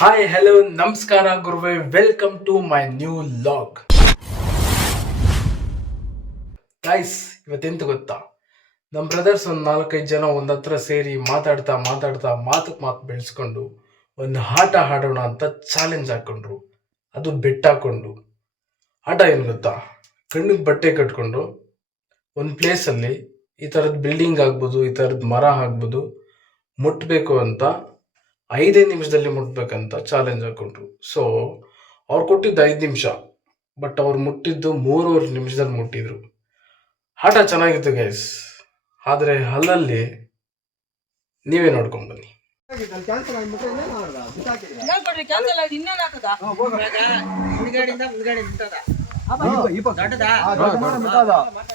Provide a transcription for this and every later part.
Hi hello ನಮಸ್ಕಾರ ಗುರುವೆ, welcome to my new vlog. Guys, ಇವತ್ತೆಂತ ಗೊತ್ತಾ, ನಮ್ಮ ಬ್ರದರ್ಸ್ ಒಂದು 4-5 ಜನ ಒಂದತ್ರ ಸೇರಿ ಮಾತಾಡ್ತಾ ಮಾತು ಬೆಳೆಸ್ಕೊಂಡು ಒಂದು ಆಟ ಆಡೋಣ ಅಂತ ಚಾಲೆಂಜ್ ಹಾಕೊಂಡ್ರು. ಅದು ಬೆಟ್ ಹಾಕೊಂಡು. ಆಟ ಏನು ಗೊತ್ತಾ, ಕಣ್ಣಿಗೆ ಬಟ್ಟೆ ಕಟ್ಕೊಂಡು ಒಂದು ಪ್ಲೇಸಲ್ಲಿ ಈ ಥರದ್ದು ಬಿಲ್ಡಿಂಗ್ ಆಗ್ಬೋದು, ಈ ಥರದ್ದು ಮರ ಆಗ್ಬೋದು, ಮುಟ್ಟಬೇಕು ಅಂತ 5 ನಿಮಿಷದಲ್ಲಿ ಮುಟ್ಬೇಕಂತ ಚಾಲೆಂಜ್ ಹಾಕೊಂಡ್ರು. ಸೊ ಅವ್ರು ಕೊಟ್ಟಿದ್ದು 5 ನಿಮಿಷ, ಬಟ್ ಅವ್ರು ಮುಟ್ಟಿದ್ದು 3.5 ನಿಮಿಷದಲ್ಲಿ ಮುಟ್ಟಿದ್ರು. ಆಟ ಚೆನ್ನಾಗಿತ್ತು ಗೈಸ್, ಆದರೆ ಅಲ್ಲಲ್ಲಿ ನೀವೇ ನೋಡ್ಕೊಂಡು ಬನ್ನಿ.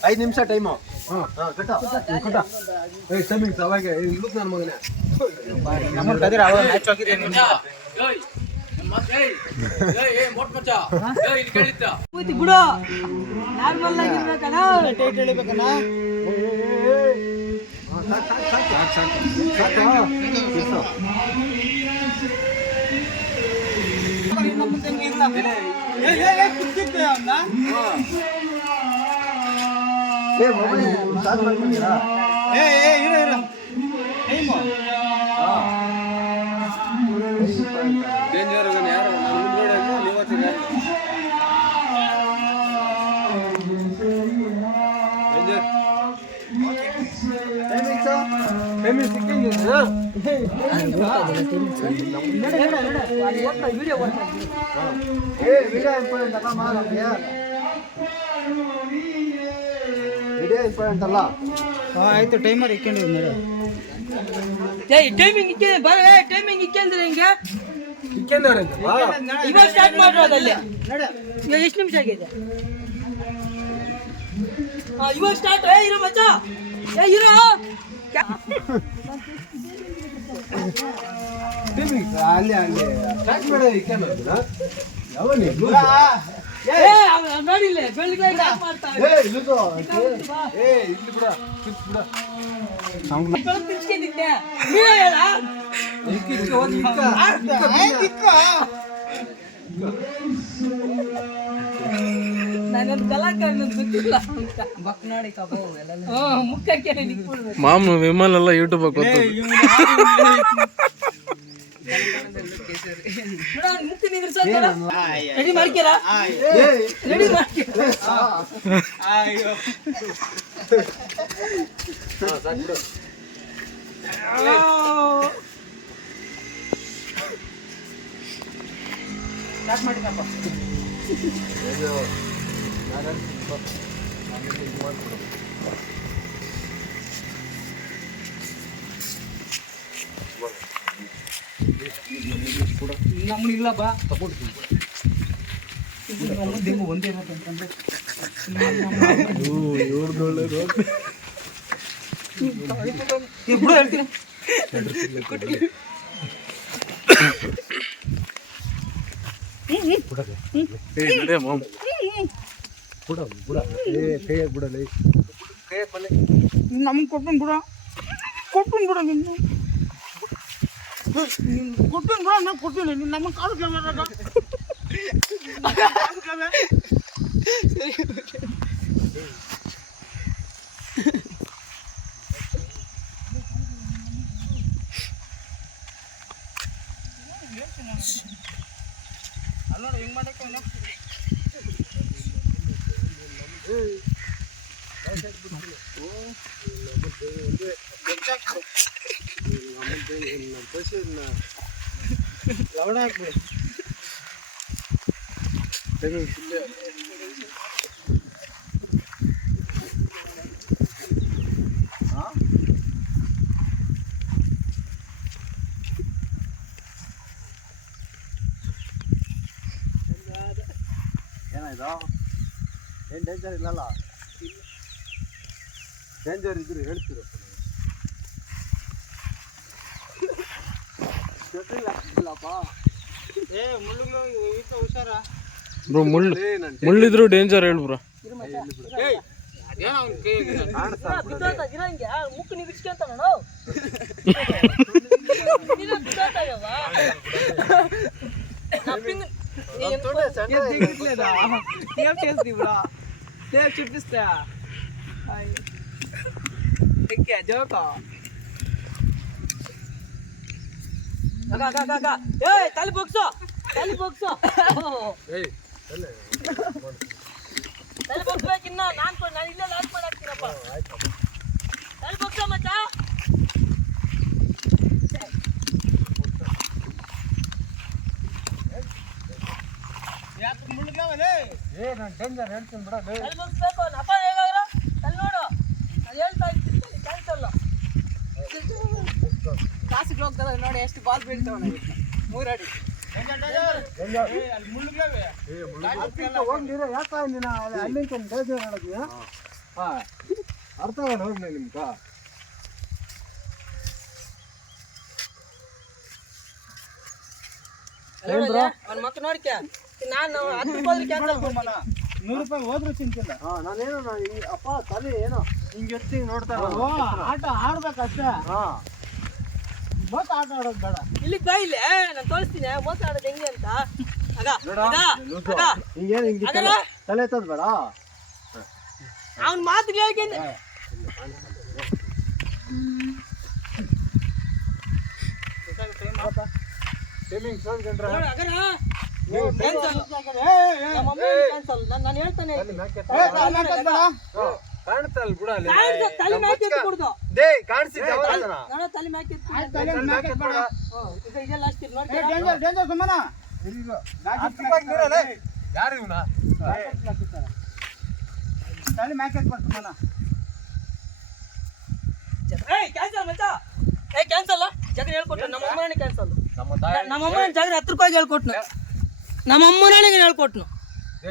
ಐದು ನಿಮಿಷ ಟೈಮು ಬಿಡು, ನಾರ್ಮಲ್ ಆಗಿರ್ಬೇಕಣ್ಣ. ಇಂಪಾರ್ಟೆಂಟ್ ಅಲ್ಲ. ಆಯ್ತು, ಟೈಮರ್ ಇಕ್ಕೊಂಡಿವಿ. ಟೈಮಿಂಗ್ ಇಕ್ಕಂದ್ರೆ ಹಿಂಗೆ ಇವಾಗ ಸ್ಟಾರ್ಟ್ ಮಾಡೋದಲ್ಲಿ ಎಷ್ಟು ನಿಮಿಷ ಆಗಿದೆ? ಇವಾಗ ಸ್ಟಾರ್ಟ್. ಇರೋ ಮಚ್ಚ, ಇರೋ ಅಲ್ಲಿ ಸ್ಟಾರ್ಟ್ ಮಾಡ ನೋಡಿಲ್ಲ, ಬೆಳಿಗ್ಗೆ ಮಾಡ್ತಾರೆ. ತಿರ್ಸ್ಕೊಂಡಿದ್ದೆ, ನೀವೇ ಹೇಳ. ನಾನೊಂದು ಕಲಾಕಾರ ಗೊತ್ತಿಲ್ಲ ಅಂತ ಬಕ್ನಾಡಿ ಮುಖಕ್ಕೆ ಮಾಮ್ ವಿಮಲ್ ಎಲ್ಲ ಯೂಟ್ಯೂಬ್ ಮುಕ್ತಿ ರೆಡಿ ಮಾಡ್ತೀರ? ರೆಡಿ ಮಾಡ್ತೀರ? ಸ್ಟಾರ್ಟ್ ಮಾಡಿ. ನಮ್ಮನಿಲ್ಲ ಬಾ ತಗೊಂಡು ಒಂದೇ ಇರತ್ತಂತಂದ್ರೆ ಬಿಡು, ಹೇಳ್ತೀನಿ. ನಮ್ಗೆ ಕೊಟ್ಟನ್ ಬಿಡ, ನಿನ್ನ ಕೊಟ್ಟನ್ ಬಿಡ, ನಾ ಕೊಟ್ಟಿಲ್ಲ. ನಮ್ಮ ಕಾಲು ಕೇಳ ಅಲ್ಲ ಹೆಂಗ್ ಮಾಡಕ್ಕೆ ಲವಣ ಹಾಕ್ಬಿಡಿ. ಏನಾಯ್ತು? ಏನು ಡೇಂಜರ್ ಇಲ್ಲಲ್ಲ? ಡೇಂಜರ್ ಇದ್ರೆ ಹೇಳ್ತೀರಪ್ಪ. ಇಲ್ಲಪ್ಪ, ಮುಳ್ಳಿದ್ರು ಡೇಂಜರ್ ಹೇಳು ಬ್ರೋ. ಬಿದ್ದೋತ ಇರಂಗೆ ಮುಕ್ಕು ನೀವು ಇಟ್ಕೊಂತ ನೋಡು ಬಿದ್ದೋತಾಗವ చూపిస్తా జోక ತಲೆ ಬಗ್ಸೋ ತಲೆ ಬಗ್ಸ್ಬೇಕಿನ್ನ ನಾನು ಇಲ್ಲೇ ಲಾಸ್ಟ್ ಮಾಡಿ ಹಾಕ್ತೀನಪ್ಪ ತಲೆ ಬಗ್ಸೋ ಮಚ್ಚ ಡೇಂಜರ್ ಹೇಳ್ತೀನಿ ಬಿಡ. ತಲೆ ಬಗ್ಸ್ಬೇಕು ಅಪ್ಪ ಹೇಗಾಗ್ರ ತಲೆ ನೋಡು ನಾನು ಹೇಳ್ತಾ ಇದ್ದೀನಿ ಕ್ಯಾನ್ಸಲ್ ಕಾಸಿಗೆ ಹೋಗ್ತದ ನೋಡಿ ಎಷ್ಟು ಬಾಲ್ ಬೀಳ್ತಾವ 3 ಅಡಿ ಹೋಗ್ಲಿರ ಯಾಕ ನೀನು ಅಲ್ಲಿಂದ ಡೇಂಜರ್ ಹೇಳಿದ್ವಿ. ಹಾ ಅರ್ಥ ಆಗಲ್ಲ ಹೋಗ್ಲಿ ನಿಮ್ಗ. ಅವ್ನ ಮಕ್ಕ ನೋಡ್ಕೆ ನಾನು 10 ರೂಪಾಯಿ ಕ್ಯಾನ್ಸಲ್ ಮಾಡ್ತೀನಿ 100 ರೂಪಾಯಿ ಹೋದ್ರೂ ಚಿಂತಿಲ್ಲ. ನಾನೇನೋ ಅಪ್ಪ ತಲೆ ಏನೋ ಹಿಂಗೆ ಎತ್ತಿ ನೋಡ್ತಾ ಆಟ ಆಡ್ಬೇಕಷ್ಟೇ. ಮೋಸ ಆಟ ಆಡೋದು ಬೇಡ. ಇಲ್ಲಿಗೆ ಬಾ ಇಲ್ಲಿ ನಾನು ತೋರಿಸ್ತೀನಿ ಮೋಸ ಆಡೋದು ಹೆಂಗೆ ಅಂತ ಹಿಂಗೇನು ಹಿಂಗೆ ತಲೆ ಎತ್ತೋದು ಬೇಡ. ಅವ್ನ ಮಾತು ಹೇಳ್ಕೊಂಡೆ ನಾನು ಹೇಳ್ತಾನೆ ಕಾಣ್ತಲ್ಲ ಬಿಡ ತಲೆ ಮ್ಯಾಕೆ ಎತ್ತಿ ಕೊಡ್ದು ಕಾಣಿಸಿದ್ದೆ ನೋಡ ತಲೆ ಮ್ಯಾಕೆ ಎತ್ತಿ ಇದೆಲ್ಲ ಅಷ್ಟಿರ್ ನೋಡಿ ಡೇಂಜರ್ ಸುಮ್ಮನ ಯಾರು ಇವನ ತಲೆ ಮ್ಯಾಕೆ ಎತ್ಕೊಂಡು ಸುಮ್ಮನ ಕ್ಯಾನ್ಸಲ್ ಮಚ್ಚ ಕ್ಯಾನ್ಸಲ್ ಜಗನ್ ಹೇಳ್ಕೊಟ್ರು ನಮ್ಮ ಅಮ್ಮನೇ ಕ್ಯಾನ್ಸಲ್ ನಮ್ಮ ಅಮ್ಮನ ಜಗನ್ 10 ರೂಪಾಯಿಗೆ ಹೇಳ್ಕೊಟ್ನು ನಮ್ಮ ಅಮ್ಮನೇ ಹೇಳ್ಕೊಟ್ನು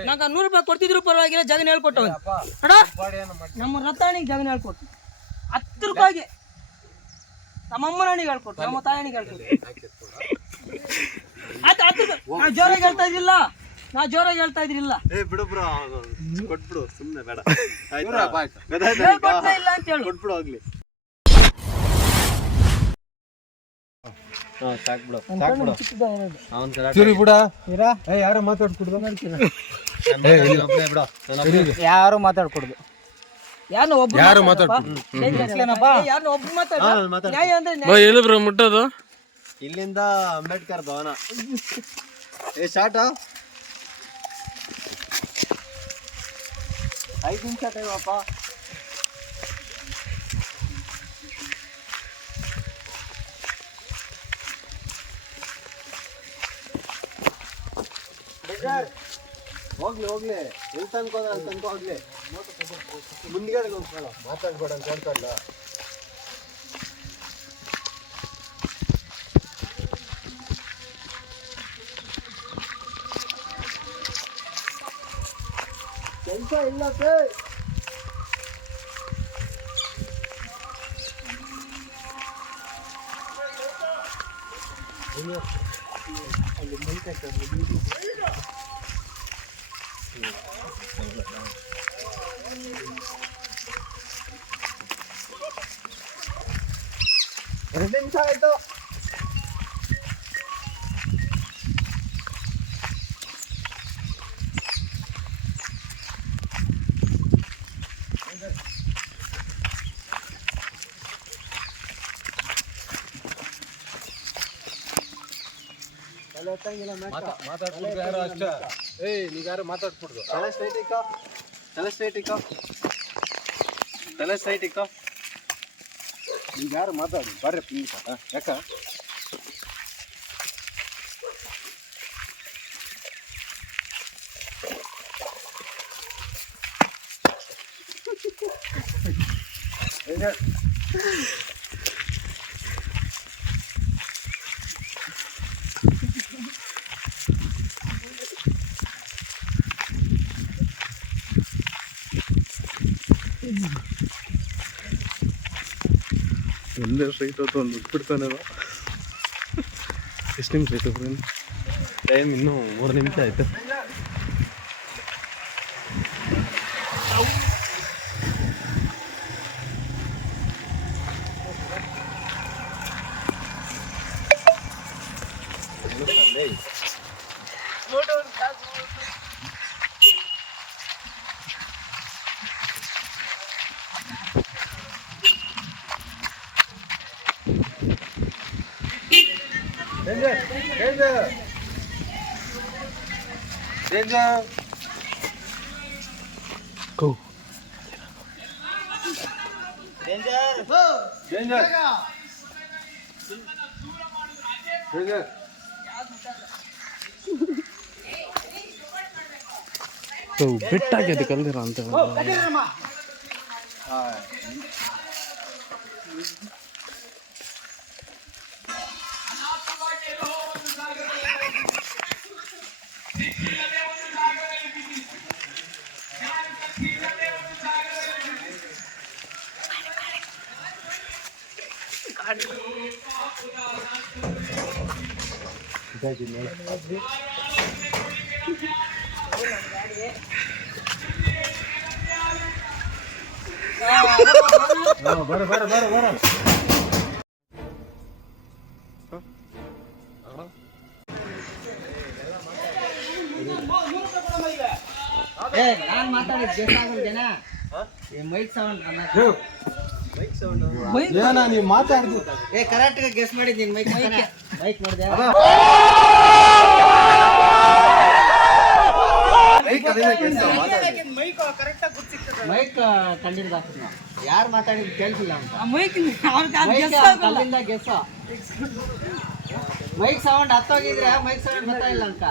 ನಂಗೆ 100 ರೂಪಾಯಿ ಕೊಡ್ತಿದ್ರು ಪರವಾಗಿಲ್ಲ ಜಗನ್ ಹೇಳ್ಕೊಟ್ಟವ ನೋಡ ನಮ್ಮ ರತಾಣಿಗೆ ಜಗನ್ ಹೇಳ್ಕೊಟ್ನು 10 ರೂಪಾಯಿಗೆ ನಮ್ಮ ಅಮ್ಮನಿಗೆ ಹೇಳ್ಕೊಟ್ರು ನಮ್ಮ ತಾಯನಿಗೆ ಹೇಳ್ಕೊಟ್ರು ಆಯ್ತು 10 ರೂಪಾಯಿ ನಾವು ಜೋರಾಗಿ ಹೇಳ್ತಾ ಇದ್ರಿಲ್ಲ ಬಿಡು ಬ್ರೋ ಕೊಟ್ಬಿಡು ಸುಮ್ಮನೆ ಬೇಡ ಹೇಳ್ಕೊಟ್ಲೇ ಇಲ್ಲ ಅಂತ ಹೇಳು ಕೊಟ್ಬಿಡು ಹೋಗ್ಲಿ. ಸಾಕ್ಬಿಡು ಯಾರು ಮಾತಾಡ್ಕೊಡ್ದು ಯಾರು ಮಾತಾಡ್ಕೊಡ್ದು ಯಾರು ಒಬ್ಬ ಮಾತಾಡ ನ್ಯಾಯ ಅಂದ್ರೆ ಎಲ್ಲಿ ಬ್ರೋ ಮುಟ್ಟೋದು ಇಲ್ಲಿಂದ ಅಂಬೇಡ್ಕರ್ ಭವನ. ಶಾಟ 5 ನಿಮಿಷ ಟೈಮ್ ಅಪ್ಪ. ಹೋಗ್ಲಿ ಎಲ್ಲಿ ತನ್ಕೋದ ಅಲ್ಲಿ ತನ್ಕೋ ಹೋಗ್ಲಿ. ಮುಂದ್ಗಡೆ ಹೋಗ್ಕೊಳ್ಳ ಮಾತಾಡ್ಬೇಡ ಅಂತ ಹೇಳ್ತಲ್ಲ. ಕೆಲಸ ಇಲ್ಲ ಸರ್. ಎರಡು ನಿಮಿಷ ಆಯ್ತು. ನೀವ್ಯಾರು ಮಾತಾಡ್ಕೊಡ್ದು. ತಲೆ ಸ್ಟ್ರೈಟ್ ಇಕ್ಕ. ನೀವ್ಯಾರು ಮಾತಾಡಿ ಬರ್ರಿ ಪ್ಲೀಸ್. ಯಾಕ ಒಂದೇ ಸ್ಟ್ರೈಟ್ ಹೊತ್ತು ಒಂದು ಬಿಡ್ತಾನೆ. ಎಷ್ಟು ನಿಮಿಷ ಆಯ್ತು ಫ್ರೆಂಡ್? ಟೈಮ್ ಇನ್ನೂ 3 ನಿಮಿಷ ಆಯ್ತು. ಬಿಟ್ಟಾಗ್ಯದ ಕಲ್ದಿರ ಅಂತ ನಾನು ಮಾತಾಡಿದ್ದು ಜನ ಮೈಕ್ ಸೌಂಡ್ ಏನ ನೀವು ಮಾತಾಡ್ದು ಕರೆಕ್ಟ್ ಗೆಸ್ ಮಾಡಿದ್ದೀನಿ ಮೈಕ್ ಮೈಕ್ ನೋಡಿದೆ ಮೈಕ್ ಕಂಡಿದ್ದ ಯಾರು ಮಾತಾಡಿದ್ ಕೇಳ್ತಿಲ್ಲ ಅಂತ ಕಲ್ಲಿಂದ ಗೆಸ್ ಮೈಕ್ ಸೌಂಡ್ ಹತ್ತೋಗಿದ್ರೆ ಮೈಕ್ ಸೌಂಡ್ ಗೊತ್ತಾಗಿಲ್ಲ ಅಂತ